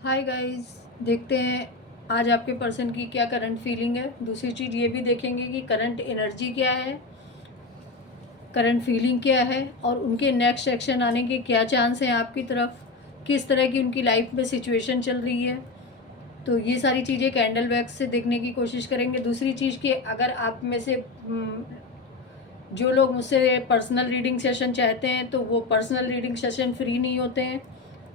Hi guys, देखते हैं आज आपके पर्सन की क्या करंट फीलिंग है। दूसरी चीज़ ये भी देखेंगे कि करंट एनर्जी क्या है, करंट फीलिंग क्या है और उनके नेक्स्ट एक्शन आने के क्या चांस हैं आपकी तरफ, किस तरह की उनकी लाइफ में सिचुएशन चल रही है। तो ये सारी चीज़ें कैंडल वैक्स से देखने की कोशिश करेंगे। दूसरी चीज़ कि अगर आप में से जो लोग मुझसे पर्सनल रीडिंग सेशन चाहते हैं तो वो पर्सनल रीडिंग सेशन फ्री नहीं होते हैं,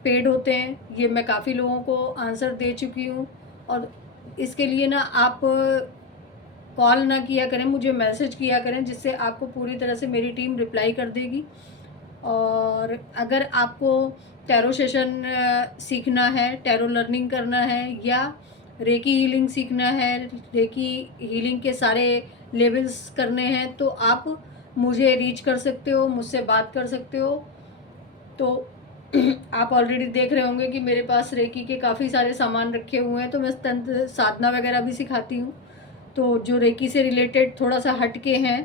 पेड होते हैं। ये मैं काफ़ी लोगों को आंसर दे चुकी हूँ। और इसके लिए ना आप कॉल ना किया करें, मुझे मैसेज किया करें, जिससे आपको पूरी तरह से मेरी टीम रिप्लाई कर देगी। और अगर आपको टैरो सेशन सीखना है, टैरो लर्निंग करना है या रेकी हीलिंग सीखना है, रेकी हीलिंग के सारे लेवल्स करने हैं, तो आप मुझे रीच कर सकते हो, मुझसे बात कर सकते हो। तो आप ऑलरेडी देख रहे होंगे कि मेरे पास रेकी के काफ़ी सारे सामान रखे हुए हैं। तो मैं तंत्र साधना वगैरह भी सिखाती हूँ। तो जो रेकी से रिलेटेड थोड़ा सा हट के हैं,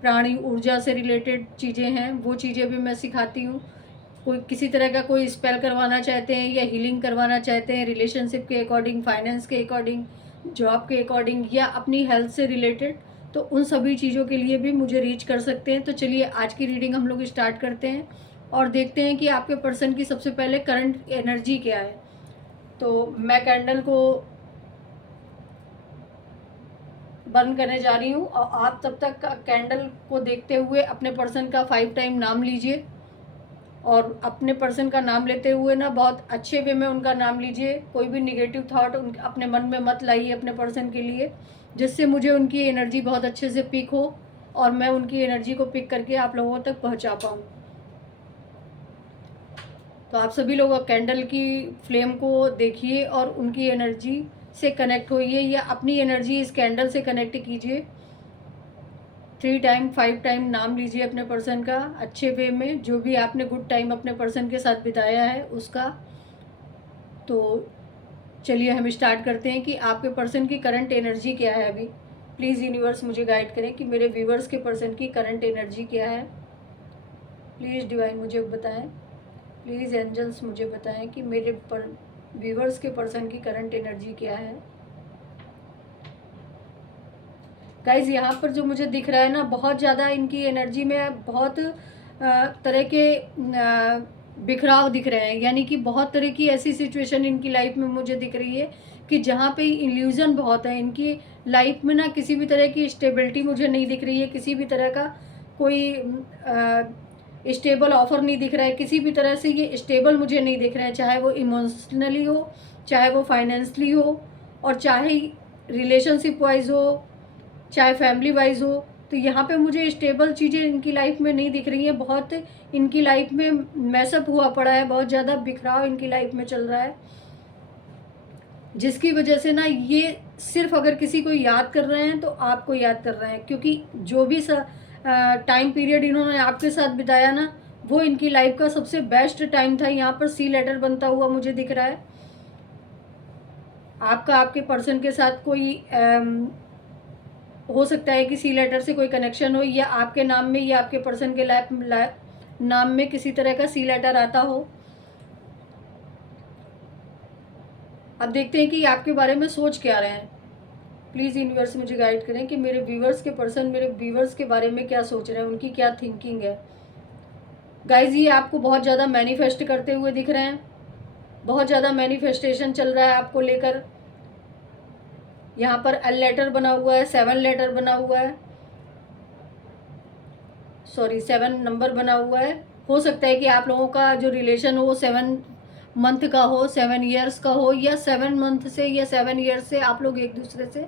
प्राणी ऊर्जा से रिलेटेड चीज़ें हैं, वो चीज़ें भी मैं सिखाती हूँ। कोई किसी तरह का कोई स्पेल करवाना चाहते हैं या हीलिंग करवाना चाहते हैं रिलेशनशिप के अकॉर्डिंग, फाइनेंस के अकॉर्डिंग, जॉब के अकॉर्डिंग या अपनी हेल्थ से रिलेटेड, तो उन सभी चीज़ों के लिए भी मुझे रीच कर सकते हैं। तो चलिए आज की रीडिंग हम लोग स्टार्ट करते हैं और देखते हैं कि आपके पर्सन की सबसे पहले करंट एनर्जी क्या है। तो मैं कैंडल को बंद करने जा रही हूँ और आप तब तक कैंडल को देखते हुए अपने पर्सन का 5 टाइम नाम लीजिए। और अपने पर्सन का नाम लेते हुए ना बहुत अच्छे वे में उनका नाम लीजिए। कोई भी निगेटिव थॉट अपने मन में मत लाइए अपने पर्सन के लिए, जिससे मुझे उनकी एनर्जी बहुत अच्छे से पिक हो और मैं उनकी एनर्जी को पिक करके आप लोगों तक पहुंचा पाऊँ। तो आप सभी लोग कैंडल की फ्लेम को देखिए और उनकी एनर्जी से कनेक्ट होइए या अपनी एनर्जी इस कैंडल से कनेक्ट कीजिए। 3 टाइम 5 टाइम नाम लीजिए अपने पर्सन का अच्छे वे में, जो भी आपने गुड टाइम अपने पर्सन के साथ बिताया है उसका। तो चलिए हम स्टार्ट करते हैं कि आपके पर्सन की करंट एनर्जी क्या है अभी। प्लीज़ यूनिवर्स मुझे गाइड करें कि मेरे व्यूवर्स के पर्सन की करंट एनर्जी क्या है। प्लीज़ डिवाइन मुझे बताएं, प्लीज़ एंजल्स मुझे बताएं कि मेरे व्यूवर्स के पर्सन की करंट एनर्जी क्या है। गाइज यहाँ पर जो मुझे दिख रहा है ना, बहुत ज़्यादा इनकी एनर्जी में बहुत तरह के बिखराव दिख रहे हैं। यानी कि बहुत तरह की ऐसी सिचुएशन इनकी लाइफ में मुझे दिख रही है कि जहाँ पे इल्यूज़न बहुत है इनकी लाइफ में ना। किसी भी तरह की स्टेबिलिटी मुझे नहीं दिख रही है, किसी भी तरह का कोई स्टेबल ऑफर नहीं दिख रहा है, किसी भी तरह से ये स्टेबल मुझे नहीं दिख रहा है, चाहे वो इमोशनली हो, चाहे वो फाइनेंशली हो, और चाहे रिलेशनशिप वाइज हो, चाहे फैमिली वाइज हो। तो यहाँ पे मुझे स्टेबल चीज़ें इनकी लाइफ में नहीं दिख रही हैं। बहुत इनकी लाइफ में मैसअप हुआ पड़ा है, बहुत ज़्यादा बिखराव इनकी लाइफ में चल रहा है, जिसकी वजह से ना ये सिर्फ अगर किसी को याद कर रहे हैं तो आपको याद कर रहे हैं, क्योंकि जो भी टाइम पीरियड इन्होंने आपके साथ बिताया ना, वो इनकी लाइफ का सबसे बेस्ट टाइम था। यहाँ पर सी लेटर बनता हुआ मुझे दिख रहा है। आपका आपके पर्सन के साथ कोई हो सकता है कि सी लेटर से कोई कनेक्शन हो, या आपके नाम में या आपके पर्सन के नाम में किसी तरह का सी लेटर आता हो। अब देखते हैं कि आपके बारे में सोच क्या रहे हैं। प्लीज़ यूनिवर्स मुझे गाइड करें कि मेरे व्यूवर्स के पर्सन मेरे व्यूवर्स के बारे में क्या सोच रहे हैं, उनकी क्या थिंकिंग है। गाइज ये आपको बहुत ज़्यादा मैनिफेस्ट करते हुए दिख रहे हैं, बहुत ज़्यादा मैनिफेस्टेशन चल रहा है आपको लेकर। यहाँ पर एल लेटर बना हुआ है, 7 लेटर बना हुआ है, सॉरी 7 नंबर बना हुआ है। हो सकता है कि आप लोगों का जो रिलेशन हो वो 7 मंथ का हो, 7 ईयर्स का हो, या 7 मंथ से या 7 ईयर्स से आप लोग एक दूसरे से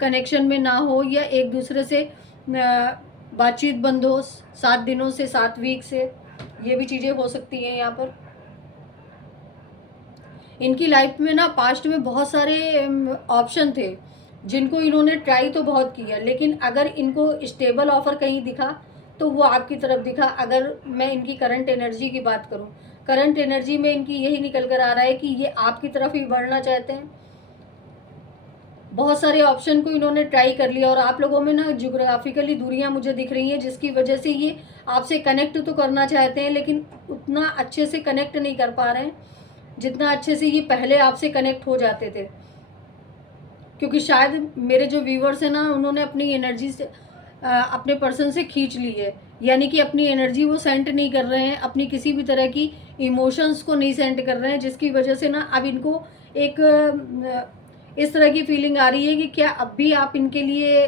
कनेक्शन में ना हो, या एक दूसरे से बातचीत बंद हो 7 दिनों से, 7 वीक से। ये भी चीज़ें हो सकती हैं। यहाँ पर इनकी लाइफ में ना पास्ट में बहुत सारे ऑप्शन थे जिनको इन्होंने ट्राई तो बहुत किया, लेकिन अगर इनको स्टेबल ऑफर कहीं दिखा तो वो आपकी तरफ दिखा। अगर मैं इनकी करंट एनर्जी की बात करूं, करंट एनर्जी में इनकी यही निकल कर आ रहा है कि ये आपकी तरफ ही बढ़ना चाहते हैं। बहुत सारे ऑप्शन को इन्होंने ट्राई कर लिया और आप लोगों में ना ज्योग्राफिकली दूरियां मुझे दिख रही हैं, जिसकी वजह से ये आपसे कनेक्ट तो करना चाहते हैं लेकिन उतना अच्छे से कनेक्ट नहीं कर पा रहे हैं। जितना अच्छे से ये पहले आपसे कनेक्ट हो जाते थे। क्योंकि शायद मेरे जो व्यूवर्स हैं ना, उन्होंने अपनी एनर्जी से अपने पर्सन से खींच ली है, यानी कि अपनी एनर्जी वो सेंड नहीं कर रहे हैं, अपनी किसी भी तरह की इमोशंस को नहीं सेंड कर रहे हैं, जिसकी वजह से ना अब इनको एक इस तरह की फीलिंग आ रही है कि क्या अब भी आप इनके लिए,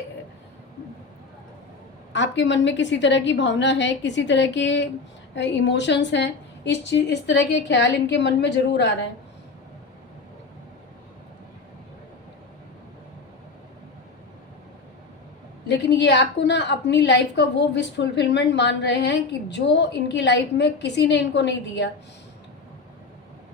आपके मन में किसी तरह की भावना है, किसी तरह के इमोशंस हैं, इस तरह के ख्याल इनके मन में ज़रूर आ रहे हैं। लेकिन ये आपको ना अपनी लाइफ का वो विश फुलफिलमेंट मान रहे हैं कि जो इनकी लाइफ में किसी ने इनको नहीं दिया।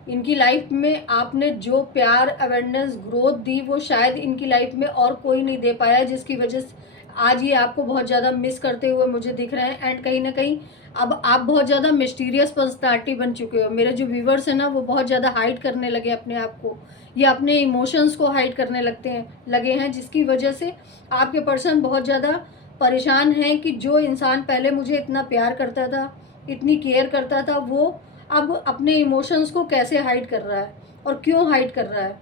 इनकी लाइफ में आपने जो प्यार, अवेयरनेस, ग्रोथ दी, वो शायद इनकी लाइफ में और कोई नहीं दे पाया, जिसकी वजह से आज ये आपको बहुत ज़्यादा मिस करते हुए मुझे दिख रहे हैं। एंड कहीं ना कहीं अब आप बहुत ज़्यादा मिस्टीरियस पर्सनालिटी बन चुके हो। मेरे जो व्यूवर्स हैं ना, वो बहुत ज़्यादा हाइड करने लगे अपने आप को, या अपने इमोशंस को हाइड करने लगे हैं, जिसकी वजह से आपके पर्सन बहुत ज़्यादा परेशान हैं कि जो इंसान पहले मुझे इतना प्यार करता था, इतनी केयर करता था, वो अब अपने इमोशंस को कैसे हाइड कर रहा है और क्यों हाइड कर रहा है।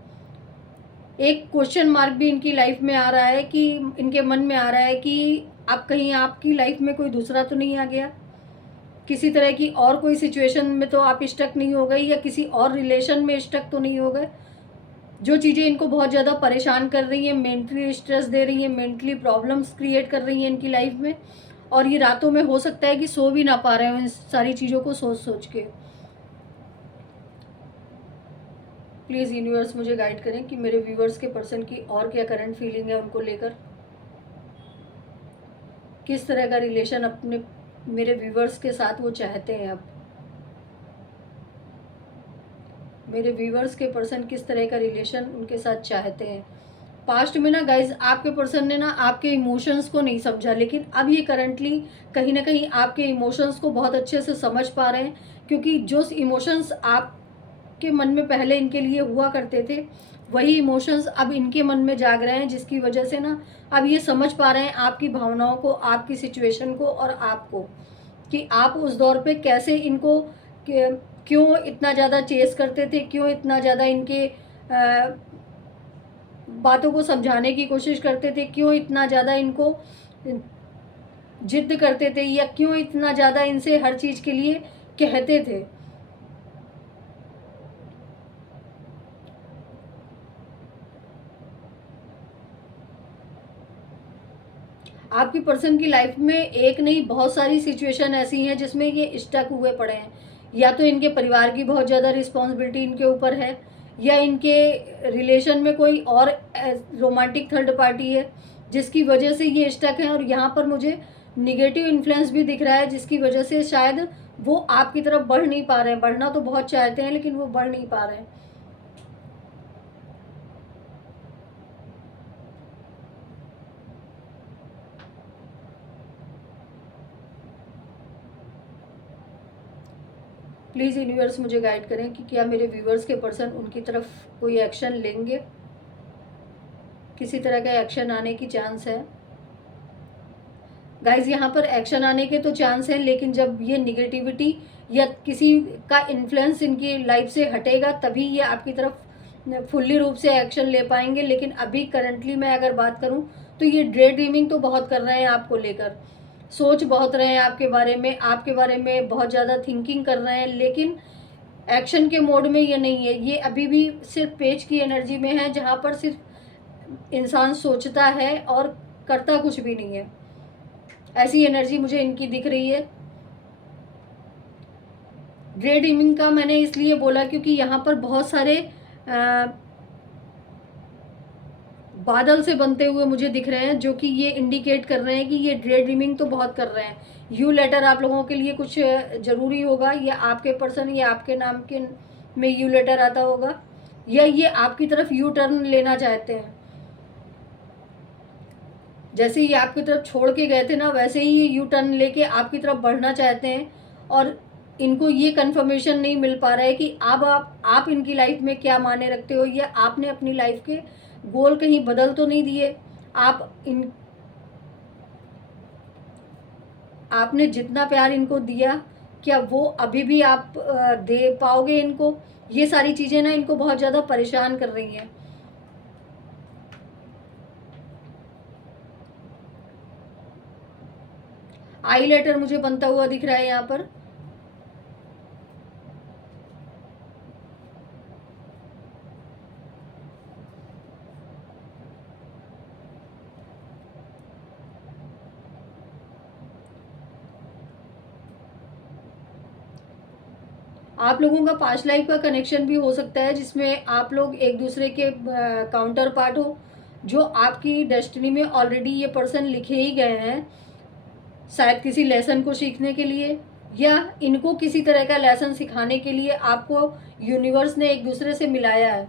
एक क्वेश्चन मार्क भी इनकी लाइफ में आ रहा है कि इनके मन में आ रहा है कि अब कहीं आपकी लाइफ में कोई दूसरा तो नहीं आ गया, किसी तरह की और कोई सिचुएशन में तो आप स्टक नहीं हो गई, या किसी और रिलेशन में स्टक तो नहीं हो गए। जो चीज़ें इनको बहुत ज़्यादा परेशान कर रही हैं, मेंटली स्ट्रेस दे रही हैं, मेंटली प्रॉब्लम्स क्रिएट कर रही हैं इनकी लाइफ में, और ये रातों में हो सकता है कि सो भी ना पा रहे हो इन सारी चीज़ों को सोच सोच के। प्लीज़ यूनिवर्स मुझे गाइड करें कि मेरे व्यूवर्स के पर्सन की और क्या करंट फीलिंग है उनको लेकर, किस तरह का रिलेशन अपने मेरे व्यूवर्स के साथ वो चाहते हैं। अब मेरे व्यूवर्स के पर्सन किस तरह का रिलेशन उनके साथ चाहते हैं। पास्ट में ना गाइज, आपके पर्सन ने ना आपके इमोशंस को नहीं समझा, लेकिन अब ये करंटली कहीं ना कहीं आपके इमोशंस को बहुत अच्छे से समझ पा रहे हैं। क्योंकि जो इमोशंस आपके मन में पहले इनके लिए हुआ करते थे, वही इमोशंस अब इनके मन में जाग रहे हैं, जिसकी वजह से ना अब ये समझ पा रहे हैं आपकी भावनाओं को, आपकी सिचुएशन को, और आपको, कि आप उस दौर पे कैसे इनको क्यों इतना ज़्यादा चेस करते थे, क्यों इतना ज़्यादा इनके बातों को समझाने की कोशिश करते थे, क्यों इतना ज़्यादा इनको जिद करते थे, या क्यों इतना ज़्यादा इनसे हर चीज़ के लिए कहते थे। आपकी पर्सन की लाइफ में एक नहीं, बहुत सारी सिचुएशन ऐसी हैं जिसमें ये स्टक हुए पड़े हैं। या तो इनके परिवार की बहुत ज़्यादा रिस्पॉन्सिबिलिटी इनके ऊपर है, या इनके रिलेशन में कोई और रोमांटिक थर्ड पार्टी है, जिसकी वजह से ये स्टक है। और यहाँ पर मुझे निगेटिव इन्फ्लुएंस भी दिख रहा है, जिसकी वजह से शायद वो आपकी तरफ बढ़ नहीं पा रहे हैं। बढ़ना तो बहुत चाहते हैं, लेकिन वो बढ़ नहीं पा रहे हैं। प्लीज़ यूनिवर्स मुझे गाइड करें कि क्या मेरे व्यूवर्स के पर्सन उनकी तरफ कोई एक्शन लेंगे, किसी तरह का एक्शन आने की चांस है। गाइज, यहाँ पर एक्शन आने के तो चांस है, लेकिन जब ये निगेटिविटी या किसी का इन्फ्लुएंस इनकी लाइफ से हटेगा, तभी ये आपकी तरफ फुल्ली रूप से एक्शन ले पाएंगे। लेकिन अभी करंटली मैं अगर बात करूँ तो ये ड्रे ड्रीमिंग तो बहुत कर रहे हैं आपको लेकर, सोच बहुत रहे हैं आपके बारे में बहुत ज़्यादा थिंकिंग कर रहे हैं, लेकिन एक्शन के मोड में ये नहीं है। ये अभी भी सिर्फ पेज की एनर्जी में है, जहाँ पर सिर्फ इंसान सोचता है और करता कुछ भी नहीं है। ऐसी एनर्जी मुझे इनकी दिख रही है। ड्रे ड्रीमिंग का मैंने इसलिए बोला क्योंकि यहाँ पर बहुत सारे बादल से बनते हुए मुझे दिख रहे हैं, जो कि ये इंडिकेट कर रहे हैं कि ये ड्रे ड्रीमिंग तो बहुत कर रहे हैं। यू लेटर आप लोगों के लिए कुछ ज़रूरी होगा, या आपके पर्सन या आपके नाम के में यू लेटर आता होगा, या ये आपकी तरफ यू टर्न लेना चाहते हैं। जैसे ही आपकी तरफ छोड़ के गए थे ना, वैसे ही ये यू टर्न लेके आपकी तरफ बढ़ना चाहते हैं। और इनको ये कंफर्मेशन नहीं मिल पा रहा है कि अब आप इनकी लाइफ में क्या माने रखते हो, या आपने अपनी लाइफ के गोल कहीं बदल तो नहीं दिए। आपने जितना प्यार इनको दिया, क्या वो अभी भी आप दे पाओगे इनको, ये सारी चीज़ें ना इनको बहुत ज़्यादा परेशान कर रही हैं। आई लेटर मुझे बनता हुआ दिख रहा है यहाँ पर। आप लोगों का पास्ट लाइफ का कनेक्शन भी हो सकता है, जिसमें आप लोग एक दूसरे के काउंटर पार्ट हो, जो आपकी डेस्टिनी में ऑलरेडी ये पर्सन लिखे ही गए हैं, शायद किसी लेसन को सीखने के लिए या इनको किसी तरह का लेसन सिखाने के लिए आपको यूनिवर्स ने एक दूसरे से मिलाया है।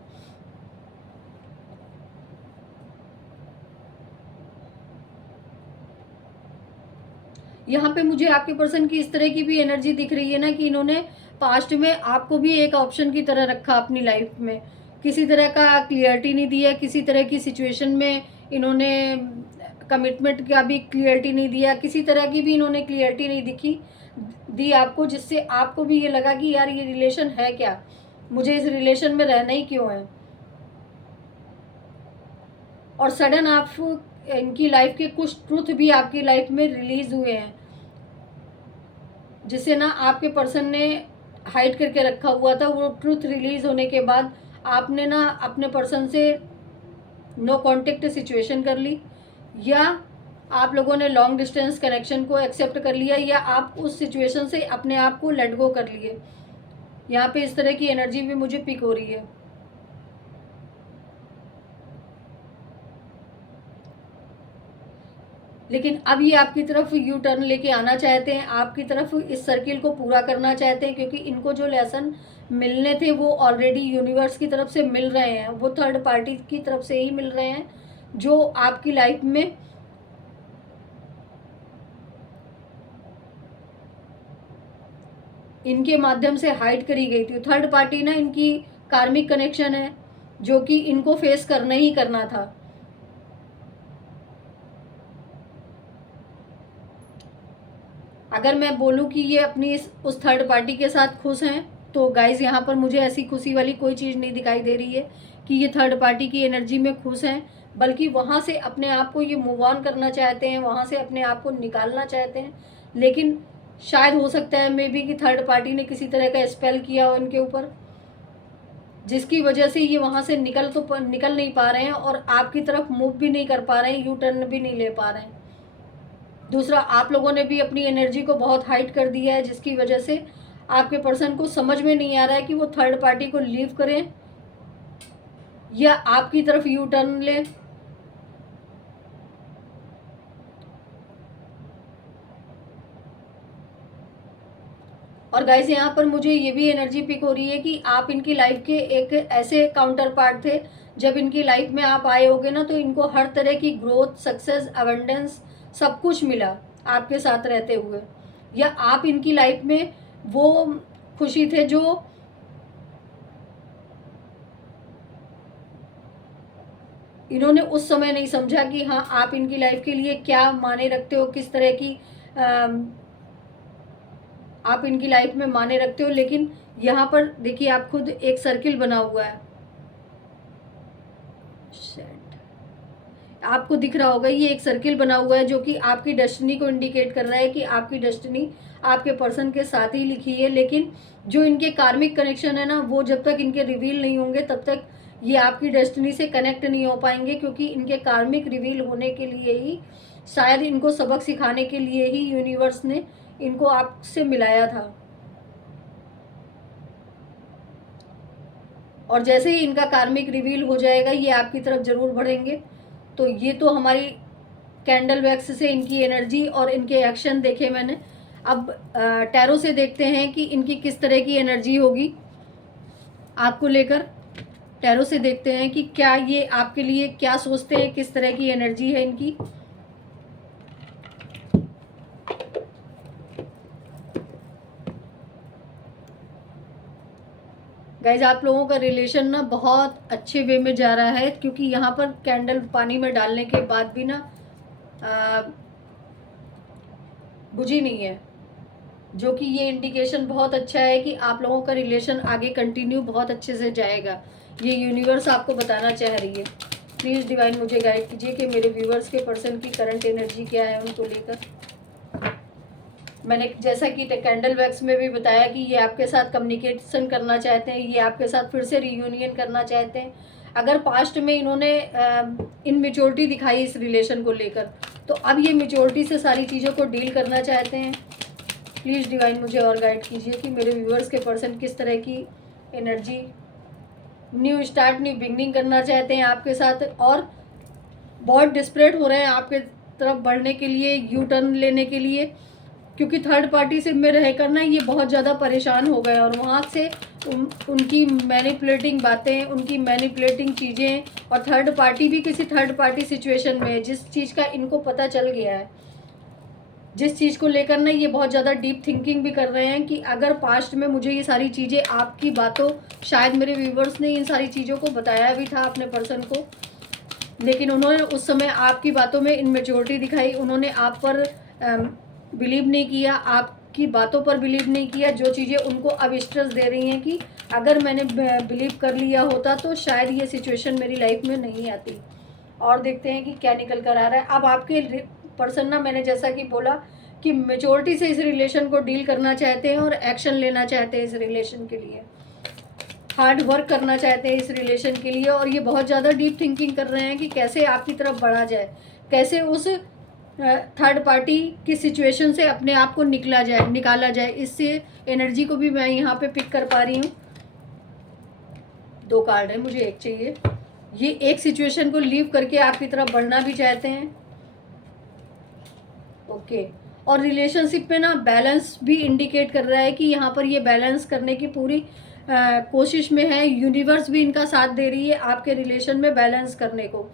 यहाँ पे मुझे आपके पर्सन की इस तरह की भी एनर्जी दिख रही है ना, कि इन्होंने पास्ट में आपको भी एक ऑप्शन की तरह रखा अपनी लाइफ में, किसी तरह का क्लियरिटी नहीं दिया, किसी तरह की सिचुएशन में इन्होंने कमिटमेंट का भी क्लियरिटी नहीं दिया, किसी तरह की भी इन्होंने क्लियरिटी नहीं दी आपको, जिससे आपको भी ये लगा कि यार ये रिलेशन है क्या, मुझे इस रिलेशन में रहना ही क्यों है। और सडन आप इनकी लाइफ के कुछ ट्रूथ भी आपकी लाइफ में रिलीज हुए हैं, जिसे ना आपके पर्सन ने हाइड करके रखा हुआ था। वो ट्रूथ रिलीज होने के बाद आपने ना अपने पर्सन से नो कांटेक्ट सिचुएशन कर ली, या आप लोगों ने लॉन्ग डिस्टेंस कनेक्शन को एक्सेप्ट कर लिया, या आप उस सिचुएशन से अपने आप को लेट गो कर लिए। यहाँ पे इस तरह की एनर्जी भी मुझे पिक हो रही है। लेकिन अब ये आपकी तरफ यू टर्न लेके आना चाहते हैं, आपकी तरफ इस सर्किल को पूरा करना चाहते हैं, क्योंकि इनको जो लेसन मिलने थे वो ऑलरेडी यूनिवर्स की तरफ से मिल रहे हैं, वो थर्ड पार्टी की तरफ से ही मिल रहे हैं, जो आपकी लाइफ में इनके माध्यम से हाइड करी गई थी। थर्ड पार्टी ना इनकी कार्मिक कनेक्शन है, जो कि इनको फेस करना ही करना था। अगर मैं बोलूँ कि ये अपनी उस थर्ड पार्टी के साथ खुश हैं, तो गाइज यहाँ पर मुझे ऐसी खुशी वाली कोई चीज़ नहीं दिखाई दे रही है कि ये थर्ड पार्टी की एनर्जी में खुश हैं, बल्कि वहाँ से अपने आप को ये मूव ऑन करना चाहते हैं, वहाँ से अपने आप को निकालना चाहते हैं। लेकिन शायद हो सकता है मे बी कि थर्ड पार्टी ने किसी तरह का स्पेल किया हो इनके ऊपर, जिसकी वजह से ये वहाँ से निकल नहीं पा रहे हैं, और आपकी तरफ मूव भी नहीं कर पा रहे हैं, यू टर्न भी नहीं ले पा रहे हैं। दूसरा, आप लोगों ने भी अपनी एनर्जी को बहुत हाइड कर दिया है, जिसकी वजह से आपके पर्सन को समझ में नहीं आ रहा है कि वो थर्ड पार्टी को लीव करें या आपकी तरफ यू टर्न लें। और गाइस यहाँ पर मुझे ये भी एनर्जी पिक हो रही है कि आप इनकी लाइफ के एक ऐसे काउंटर पार्ट थे, जब इनकी लाइफ में आप आए होगे ना, तो इनको हर तरह की ग्रोथ, सक्सेस, अबंडेंस सब कुछ मिला आपके साथ रहते हुए, या आप इनकी लाइफ में वो खुशी थे जो इन्होंने उस समय नहीं समझा कि हाँ आप इनकी लाइफ के लिए क्या माने रखते हो, किस तरह की आप इनकी लाइफ में माने रखते हो। लेकिन यहाँ पर देखिए, आप खुद एक सर्किल बना हुआ है, आपको दिख रहा होगा, ये एक सर्किल बना हुआ है जो कि आपकी डेस्टिनी को इंडिकेट कर रहा है कि आपकी डेस्टिनी आपके पर्सन के साथ ही लिखी है। लेकिन जो इनके कार्मिक कनेक्शन है ना, वो जब तक इनके रिवील नहीं होंगे तब तक ये आपकी डेस्टिनी से कनेक्ट नहीं हो पाएंगे, क्योंकि इनके कार्मिक रिवील होने के लिए ही, शायद इनको सबक सिखाने के लिए ही यूनिवर्स ने इनको आपसे मिलाया था। और जैसे ही इनका कार्मिक रिवील हो जाएगा, ये आपकी तरफ जरूर बढ़ेंगे। तो ये तो हमारी कैंडल वैक्स से इनकी एनर्जी और इनके एक्शन देखे मैंने। अब टैरो से देखते हैं कि इनकी किस तरह की एनर्जी होगी आपको लेकर। टैरो से देखते हैं कि क्या ये आपके लिए क्या सोचते हैं, किस तरह की एनर्जी है इनकी। गाइज, आप लोगों का रिलेशन ना बहुत अच्छे वे में जा रहा है, क्योंकि यहाँ पर कैंडल पानी में डालने के बाद भी ना बुझी नहीं है। जो कि ये इंडिकेशन बहुत अच्छा है कि आप लोगों का रिलेशन आगे कंटिन्यू बहुत अच्छे से जाएगा। ये यूनिवर्स आपको बताना चाह रही है। प्लीज़ डिवाइन मुझे गाइड कीजिए कि मेरे व्यूवर्स के पर्सन की करंट एनर्जी क्या है उनको लेकर। मैंने जैसा कि कैंडल वैक्स में भी बताया कि ये आपके साथ कम्युनिकेशन करना चाहते हैं, ये आपके साथ फिर से रियूनियन करना चाहते हैं। अगर पास्ट में इन्होंने इनमेच्योरिटी दिखाई इस रिलेशन को लेकर, तो अब ये मेच्योरिटी से सारी चीज़ों को डील करना चाहते हैं। प्लीज़ डिवाइन मुझे और गाइड कीजिए कि मेरे व्यूवर्स के पर्सन किस तरह की energy, new start, new beginning करना चाहते हैं आपके साथ, और बहुत डिस्परेट हो रहे हैं आपके तरफ बढ़ने के लिए, यू टर्न लेने के लिए, क्योंकि थर्ड पार्टी से में रह कर ना ये बहुत ज़्यादा परेशान हो गए, और वहाँ से उनकी मैनिपुलेटिंग बातें, उनकी मैनिपुलेटिंग चीज़ें, और थर्ड पार्टी भी किसी थर्ड पार्टी सिचुएशन में है, जिस चीज़ का इनको पता चल गया है, जिस चीज़ को लेकर ना ये बहुत ज़्यादा डीप थिंकिंग भी कर रहे हैं कि अगर पास्ट में मुझे ये सारी चीज़ें, आपकी बातों, शायद मेरे व्यूवर्स ने इन सारी चीज़ों को बताया भी था अपने पर्सन को, लेकिन उन्होंने उस समय आपकी बातों में इनमेच्योरिटी दिखाई, उन्होंने आप पर बिलीव नहीं किया, आपकी बातों पर बिलीव नहीं किया, जो चीज़ें उनको अब स्ट्रेस दे रही हैं कि अगर मैंने बिलीव कर लिया होता तो शायद ये सिचुएशन मेरी लाइफ में नहीं आती। और देखते हैं कि क्या निकल कर आ रहा है। अब आपके पर्सन ना, मैंने जैसा कि बोला कि मेच्योरिटी से इस रिलेशन को डील करना चाहते हैं और एक्शन लेना चाहते हैं इस रिलेशन के लिए, हार्ड वर्क करना चाहते हैं इस रिलेशन के लिए, और ये बहुत ज़्यादा डीप थिंकिंग कर रहे हैं कि कैसे आपकी तरफ बढ़ा जाए, कैसे उस थर्ड पार्टी की सिचुएशन से अपने आप को निकाला जाए। इससे एनर्जी को भी मैं यहाँ पे पिक कर पा रही हूँ। 2 कार्ड है, मुझे एक चाहिए। ये एक सिचुएशन को लीव करके आपकी तरफ बढ़ना भी चाहते हैं, ओके। और रिलेशनशिप में ना बैलेंस भी इंडिकेट कर रहा है कि यहाँ पर ये बैलेंस करने की पूरी कोशिश में है। यूनिवर्स भी इनका साथ दे रही है आपके रिलेशन में बैलेंस करने को।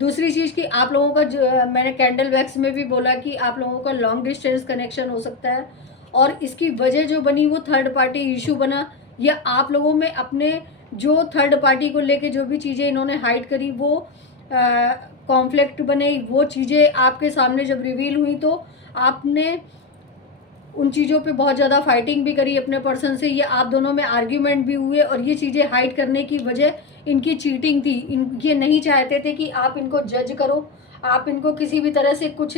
दूसरी चीज़ कि आप लोगों का जो मैंने कैंडल वैक्स में भी बोला कि आप लोगों का लॉन्ग डिस्टेंस कनेक्शन हो सकता है, और इसकी वजह जो बनी वो थर्ड पार्टी इशू बना, या आप लोगों में अपने जो थर्ड पार्टी को लेके जो भी चीज़ें इन्होंने हाइड करी वो कॉन्फ्लिक्ट बने। वो चीज़ें आपके सामने जब रिवील हुई तो आपने उन चीज़ों पे बहुत ज़्यादा फाइटिंग भी करी अपने पर्सन से, ये आप दोनों में आर्ग्यूमेंट भी हुए, और ये चीज़ें हाइड करने की वजह इनकी चीटिंग थी। ये नहीं चाहते थे कि आप इनको जज करो, आप इनको किसी भी तरह से कुछ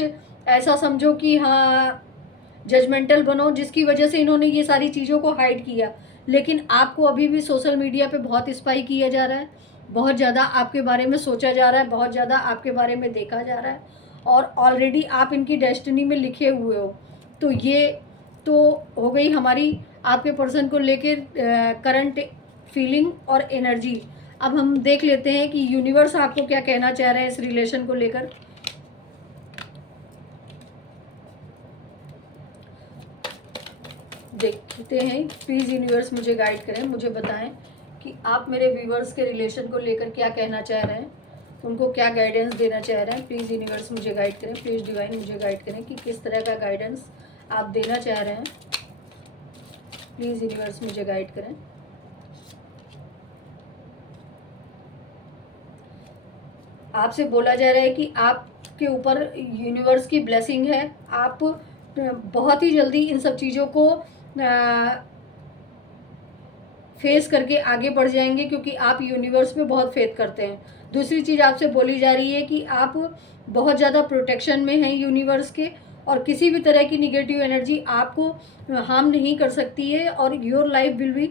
ऐसा समझो कि हाँ जजमेंटल बनो, जिसकी वजह से इन्होंने ये सारी चीज़ों को हाइड किया। लेकिन आपको अभी भी सोशल मीडिया पे बहुत स्पाई किया जा रहा है, बहुत ज़्यादा आपके बारे में सोचा जा रहा है, बहुत ज़्यादा आपके बारे में देखा जा रहा है, और ऑलरेडी आप इनकी डेस्टिनी में लिखे हुए हो। तो ये तो हो गई हमारी आपके पर्सन को लेके करंट फीलिंग और एनर्जी। अब हम देख लेते हैं कि यूनिवर्स आपको क्या कहना चाह रहे हैं इस रिलेशन को लेकर। देखते हैं, प्लीज़ यूनिवर्स मुझे गाइड करें, मुझे बताएं कि आप मेरे व्यूवर्स के रिलेशन को लेकर क्या कहना चाह रहे हैं, उनको क्या गाइडेंस देना चाह रहे हैं। प्लीज़ यूनिवर्स मुझे गाइड करें, प्लीज़ डिवाइन मुझे गाइड करें कि किस तरह का गाइडेंस आप देना चाह रहे हैं। प्लीज़ यूनिवर्स मुझे गाइड करें। आपसे बोला जा रहा है कि आपके ऊपर यूनिवर्स की ब्लेसिंग है, आप बहुत ही जल्दी इन सब चीज़ों को फेस करके आगे बढ़ जाएंगे, क्योंकि आप यूनिवर्स पे बहुत फेथ करते हैं। दूसरी चीज़ आपसे बोली जा रही है कि आप बहुत ज़्यादा प्रोटेक्शन में हैं यूनिवर्स के, और किसी भी तरह की निगेटिव एनर्जी आपको हार्म नहीं कर सकती है, और योर लाइफ विल बी,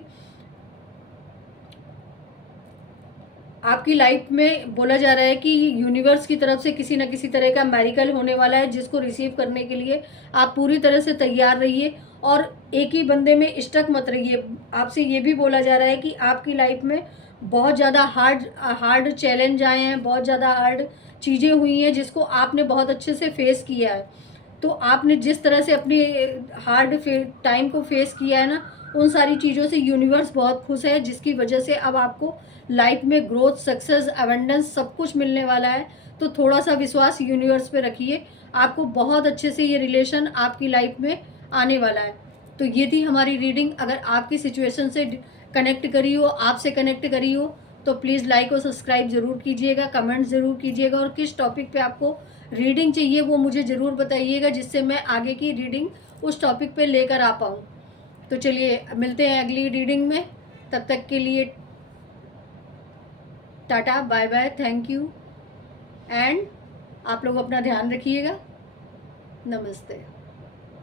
आपकी लाइफ में बोला जा रहा है कि यूनिवर्स की तरफ से किसी न किसी तरह का मैरिकल होने वाला है, जिसको रिसीव करने के लिए आप पूरी तरह से तैयार रहिए, और एक ही बंदे में स्टक मत रहिए। आपसे ये भी बोला जा रहा है कि आपकी लाइफ में बहुत ज़्यादा हार्ड चैलेंज आए हैं, बहुत ज़्यादा हार्ड चीज़ें हुई हैं, जिसको आपने बहुत अच्छे से फेस किया है। तो आपने जिस तरह से अपनी हार्ड टाइम को फेस किया है ना, उन सारी चीज़ों से यूनिवर्स बहुत खुश है, जिसकी वजह से अब आपको लाइफ में ग्रोथ, सक्सेस, अबंडेंस सब कुछ मिलने वाला है। तो थोड़ा सा विश्वास यूनिवर्स पे रखिए, आपको बहुत अच्छे से ये रिलेशन आपकी लाइफ में आने वाला है। तो ये थी हमारी रीडिंग। अगर आपकी सिचुएशन से कनेक्ट करी हो, आपसे कनेक्ट करी हो, तो प्लीज़ लाइक और सब्सक्राइब ज़रूर कीजिएगा, कमेंट ज़रूर कीजिएगा, और किस टॉपिक पे आपको रीडिंग चाहिए वो मुझे ज़रूर बताइएगा, जिससे मैं आगे की रीडिंग उस टॉपिक पे लेकर आ पाऊँ। तो चलिए मिलते हैं अगली रीडिंग में, तब तक के लिए tata bye bye, thank you and आप लोग अपना ध्यान रखिएगा। नमस्ते।